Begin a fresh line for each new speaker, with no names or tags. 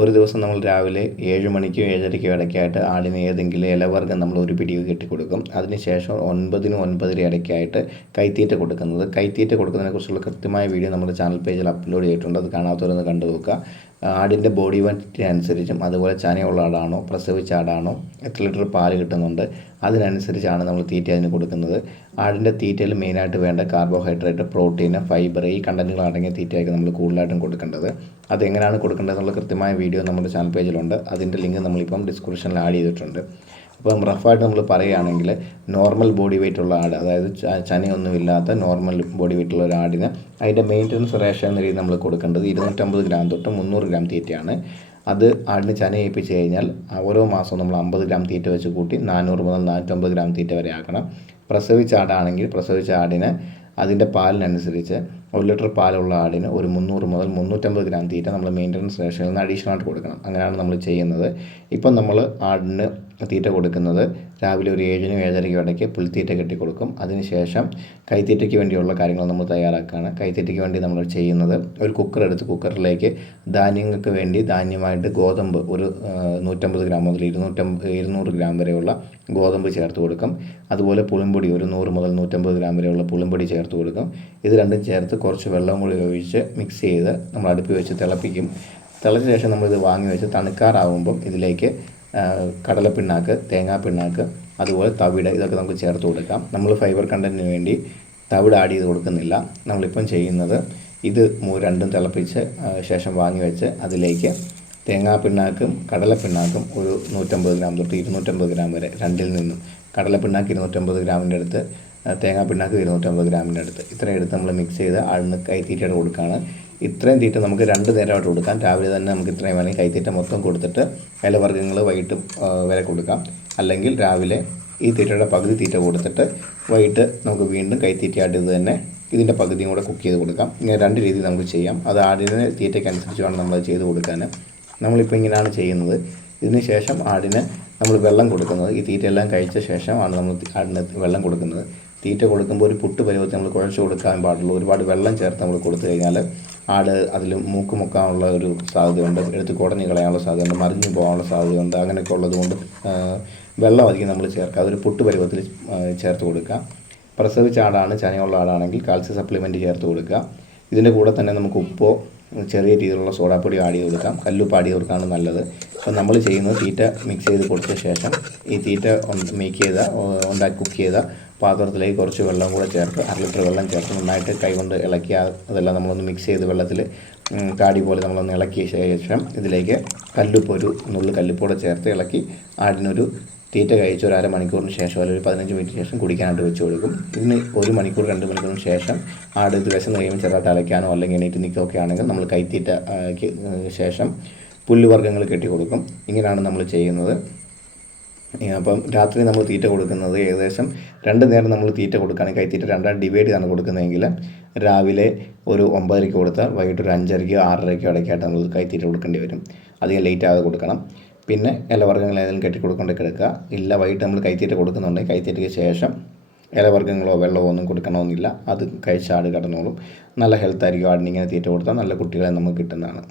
ഒരു ദിവസം നമ്മൾ രാവിലെ ഏഴ് മണിക്കോ ഏഴരയ്ക്കോ ഇടയ്ക്കായിട്ട് ആടിന് ഏതെങ്കിലും ഇലവർഗം നമ്മൾ ഒരു പിടി കെട്ടി കൊടുക്കും. അതിനുശേഷം ഒൻപതിനും ഒൻപതര ഇടയ്ക്കായിട്ട് കൈത്തീറ്റ കൊടുക്കുന്നത്. കൈത്തീറ്റ കൊടുക്കുന്നതിനെക്കുറിച്ചുള്ള കൃത്യമായ വീഡിയോ നമ്മുടെ ചാനൽ പേജിൽ അപ്ലോഡ് ചെയ്തിട്ടുണ്ട്. അത് കാണാത്തവരൊന്ന് കണ്ടു നോക്കുക ആടിന്റെ ബോഡി വെയ്റ്റിനനുസരിച്ചും അതുപോലെ ചനയുള്ള ആടാണോ പ്രസവിച്ച ആടാണോ എത്ര ലിറ്റർ പാൽ കിട്ടുന്നുണ്ട് അതിനനുസരിച്ചാണ് നമ്മൾ തീറ്റ അതിന് കൊടുക്കുന്നത്. ആടിന്റെ തീറ്റയിൽ മെയിനായിട്ട് വേണ്ട കാർബോഹൈഡ്രേറ്റ് പ്രോട്ടീൻ ഫൈബർ ഈ കണ്ടന്റുകൾ അടങ്ങിയ തീറ്റയായിരിക്കും നമ്മൾ കൂടുതലായിട്ടും കൊടുക്കേണ്ടത്. അതെങ്ങനെയാണ് കൊടുക്കേണ്ടതെന്നുള്ള കൃത്യമായ വീഡിയോ നമ്മുടെ ചാനൽ പേജിലുണ്ട്. അതിന്റെ ലിങ്ക് നമ്മളിപ്പം ഡിസ്ക്രിപ്ഷനിൽ ആഡ് ചെയ്തിട്ടുണ്ട്. അപ്പം റഫായിട്ട് നമ്മൾ പറയുകയാണെങ്കിൽ നോർമൽ ബോഡി വെയിറ്റ് ഉള്ള ആട് അതായത് ചനയൊന്നുമില്ലാത്ത നോർമൽ ബോഡി വെയിറ്റ് ഉള്ള ഒരു ആടിന് അതിന്റെ മെയിന്റനൻസ് റേഷൻ എന്ന രീതിയിൽ നമ്മൾ കൊടുക്കേണ്ടത് ഇരുന്നൂറ്റമ്പത് ഗ്രാം തൊട്ട് മുന്നൂറ് ഗ്രാം തീറ്റയാണ് അത് ആടിന് ചന ഏൽപ്പിച്ച് കഴിഞ്ഞാൽ ഓരോ മാസവും നമ്മൾ അമ്പത് ഗ്രാം തീറ്റ വെച്ച് കൂട്ടി നാനൂറ് മുതൽ നാനൂറ്റമ്പത് ഗ്രാം തീറ്റ വരെ ആക്കണം. പ്രസവിച്ച ആടാണെങ്കിൽ പ്രസവിച്ച ആടിന് അതിന്റെ പാലിനനുസരിച്ച് ഒരു ലിറ്റർ പാലുള്ള ആടിന് ഒരു മുന്നൂറ് മുതൽ മുന്നൂറ്റമ്പത് ഗ്രാം തീറ്റ നമ്മൾ മെയിന്റനൻസ് റേഷനിൽ നിന്ന് അഡീഷണൽ ആയിട്ട് കൊടുക്കണം. അങ്ങനെയാണ് നമ്മൾ ചെയ്യുന്നത്. ഇപ്പം നമ്മൾ ആടിന് തീറ്റ കൊടുക്കുന്നത് രാവിലെ ഒരു ഏഴിനും ഏഴരയ്ക്കും ഇടയ്ക്ക് പുൽത്തീറ്റ കെട്ടി കൊടുക്കും അതിനുശേഷം കൈത്തീറ്റയ്ക്ക് വേണ്ടിയുള്ള കാര്യങ്ങൾ നമ്മൾ തയ്യാറാക്കുകയാണ്. കൈത്തീറ്റയ്ക്ക് വേണ്ടി നമ്മൾ ചെയ്യുന്നത് ഒരു കുക്കർ എടുത്ത് കുക്കറിലേക്ക് ധാന്യങ്ങൾക്ക് വേണ്ടി ധാന്യമായിട്ട് ഗോതമ്പ് ഒരു നൂറ്റമ്പത് ഗ്രാം മുതൽ ഇരുന്നൂറ്റമ്പത് ഇരുന്നൂറ് ഗ്രാം വരെയുള്ള ഗോതമ്പ് ചേർത്ത് കൊടുക്കും. അതുപോലെ പുളിമ്പൊടി ഒരു നൂറ് മുതൽ നൂറ്റമ്പത് ഗ്രാം വരെയുള്ള പുളിമ്പൊടി ചേർത്ത് കൊടുക്കും. ഇത് രണ്ടും ചേർത്ത് കുറച്ച് വെള്ളം കൂടി ഒഴിച്ച് മിക്സ് ചെയ്ത് നമ്മൾ അടുപ്പിൽ വെച്ച് തിളപ്പിക്കും. തിളച്ച ശേഷം നമ്മളിത് വാങ്ങി വെച്ച് തണുക്കാറാവുമ്പം ഇതിലേക്ക് കടലപ്പിണ്ണാക്ക് തേങ്ങാപ്പിണ്ണാക്ക് അതുപോലെ തവിട് ഇതൊക്കെ നമുക്ക് ചേർത്ത് കൊടുക്കാം. നമ്മൾ ഫൈബർ കണ്ടന്റിന് വേണ്ടി തവിട് ആഡ് ചെയ്ത് കൊടുക്കുന്നില്ല. നമ്മളിപ്പം ചെയ്യുന്നത് ഇത് രണ്ടും തിളപ്പിച്ച് ശേഷം വാങ്ങി വെച്ച് അതിലേക്ക് തേങ്ങാ പിണ്ണാക്കും കടല കടലപ്പിണ്ണാക്കും ഒരു നൂറ്റമ്പത് ഗ്രാം തൊട്ട് ഇരുന്നൂറ്റമ്പത് ഗ്രാം വരെ രണ്ടിൽ നിന്നും. കടലപ്പിണ്ണാക്ക് ഇരുന്നൂറ്റമ്പത് ഗ്രാമിന്റെ അടുത്ത് തേങ്ങാ പിണ്ണാക്ക് ഇരുന്നൂറ്റമ്പത് ഗ്രാമിന്റെ അടുത്ത്. ഇത്രയും എടുത്ത് നമ്മൾ മിക്സ് ചെയ്ത് അഴിന് കൈത്തീറ്റയുടെ കൊടുക്കുകയാണ്. ഇത്രയും തീറ്റ നമുക്ക് രണ്ട് നേരമായിട്ട് കൊടുക്കാം. രാവിലെ തന്നെ നമുക്ക് ഇത്രയും വേണമെങ്കിൽ കൈത്തീറ്റ മൊത്തം കൊടുത്തിട്ട് ഇലവർഗങ്ങൾ വൈകിട്ട് വരെ കൊടുക്കാം. അല്ലെങ്കിൽ രാവിലെ ഈ തീറ്റയുടെ പകുതി തീറ്റ കൊടുത്തിട്ട് വൈകിട്ട് നമുക്ക് വീണ്ടും കൈത്തീറ്റയായിട്ട് ഇത് തന്നെ ഇതിന്റെ പകുതിയും കൂടെ കുക്ക് ചെയ്ത് കൊടുക്കാം. ഇങ്ങനെ രണ്ട് രീതിയിൽ നമുക്ക് ചെയ്യാം. അത് ആടിന് തീറ്റയ്ക്കനുസരിച്ച് വേണം നമ്മൾ ചെയ്ത് കൊടുക്കാൻ. നമ്മളിപ്പോൾ ഇങ്ങനെയാണ് ചെയ്യുന്നത്. ഇതിന് ശേഷം ആടിന് നമ്മൾ വെള്ളം കൊടുക്കുന്നത്. ഈ തീറ്റയെല്ലാം കഴിച്ച ശേഷമാണ് നമ്മൾ ആടിന് വെള്ളം കൊടുക്കുന്നത്. തീറ്റ കൊടുക്കുമ്പോൾ ഒരു പുട്ട് പരുവത്തിൽ നമ്മൾ കുഴച്ച് കൊടുക്കാൻ പാടുള്ളൂ. ഒരുപാട് വെള്ളം ചേർത്ത് നമ്മൾ കൊടുത്തു കഴിഞ്ഞാൽ ആട് അതിൽ മൂക്ക് മുക്കാനുള്ള ഒരു സാധ്യതയുണ്ട്. എടുത്ത് കുടഞ്ഞ് കളയാനുള്ള സാധ്യതയുണ്ട്. മറിഞ്ഞു പോകാനുള്ള സാധ്യതയുണ്ട്. അങ്ങനെയൊക്കെ ഉള്ളതുകൊണ്ട് വെള്ളം അധികം നമ്മൾ ചേർക്കുക. അതൊരു പുട്ട് പരുവത്തിൽ ചേർത്ത് കൊടുക്കുക. പ്രസവിച്ച ആടാണ് ചനയുള്ള ആടാണെങ്കിൽ കാൽസ്യം സപ്ലിമെന്റ് ചേർത്ത് കൊടുക്കുക. ഇതിന്റെ കൂടെ തന്നെ നമുക്ക് ഉപ്പോ ചെറിയ രീതിയിലുള്ള സോഡാപ്പൊടി ആഡ് ചെയ്ത് കൊടുക്കാം. കല്ലുപ്പ് ആഡ് ചെയ്ത് നല്ലത്. അപ്പോൾ നമ്മൾ ചെയ്യുന്നത് തീറ്റ മിക്സ് ചെയ്ത് കൊടുത്ത ശേഷം ഈ തീറ്റ മേക്ക് ചെയ്ത ഉണ്ടാക്കി കുക്ക് ചെയ്ത പാത്രത്തിലേക്ക് കുറച്ച് വെള്ളം കൂടെ ചേർത്ത് അര ലിറ്റർ വെള്ളം ചേർത്ത് നന്നായിട്ട് കൈകൊണ്ട് ഇളക്കി അതെല്ലാം നമ്മളൊന്ന് മിക്സ് ചെയ്ത് വെള്ളത്തിൽ കാടി പോലെ നമ്മളൊന്ന് ഇളക്കിയ ശേഷം ഇതിലേക്ക് കല്ലുപ്പ് ഒരു നുള്ളു കല്ലുപ്പോടെ ചേർത്ത് ഇളക്കി ആടിനൊരു തീറ്റ കഴിച്ച് ഒരു അരമണിക്കൂറിന് ശേഷം അല്ലെങ്കിൽ ഒരു പതിനഞ്ച് മിനിറ്റിന് ശേഷം കുടിക്കാനായിട്ട് വെച്ച് കൊടുക്കും. ഇതിന് ഒരു മണിക്കൂർ രണ്ട് മണിക്കൂറിന് ശേഷം ആട് വിശന്ന് കഴിയുമ്പോൾ ചെറുതായിട്ട് അലയ്ക്കാനോ അല്ലെങ്കിൽ എണീറ്റ് നിൽക്കുകയൊക്കെ ആണെങ്കിൽ നമ്മൾ കൈത്തീറ്റ ശേഷം പുല്ലുവർഗങ്ങൾ കെട്ടി കൊടുക്കും. ഇങ്ങനെയാണ് നമ്മൾ ചെയ്യുന്നത്. അപ്പം രാത്രി നമ്മൾ തീറ്റ കൊടുക്കുന്നത് ഏകദേശം രണ്ട് നേരം നമ്മൾ തീറ്റ കൊടുക്കുകയാണെങ്കിൽ കൈത്തീറ്റ രണ്ടാം ഡിവൈഡ് ചെയ്താണ് കൊടുക്കുന്നതെങ്കിൽ രാവിലെ ഒരു ഒമ്പതരയ്ക്ക് കൊടുത്താൽ വൈകിട്ട് ഒരു അഞ്ചരയ്ക്കോ ആറരയ്ക്കോ ഇടയ്ക്കായിട്ട് നമ്മൾ കൈത്തീറ്റ കൊടുക്കേണ്ടി വരും. അധികം ലേറ്റ് ആകാതെ കൊടുക്കണം. പിന്നെ ഇലവർഗങ്ങൾ ഏതെങ്കിലും കെട്ടി കൊടുക്കേണ്ടി കിടക്കുക. ഇല്ല വൈകിട്ട് നമ്മൾ കൈത്തീറ്റ കൊടുക്കുന്നുണ്ടെങ്കിൽ കൈത്തീറ്റയ്ക്ക് ശേഷം ഇലവർഗങ്ങളോ വെള്ളമോ ഒന്നും കൊടുക്കണമെന്നില്ല. അത് കഴിച്ചാട് കടന്നോളും നല്ല ഹെൽത്തായിരിക്കും ആടിന് ഇങ്ങനെ തീറ്റ കൊടുത്താൽ നല്ല കുട്ടികളെ നമുക്ക് കിട്ടുന്നതാണ്.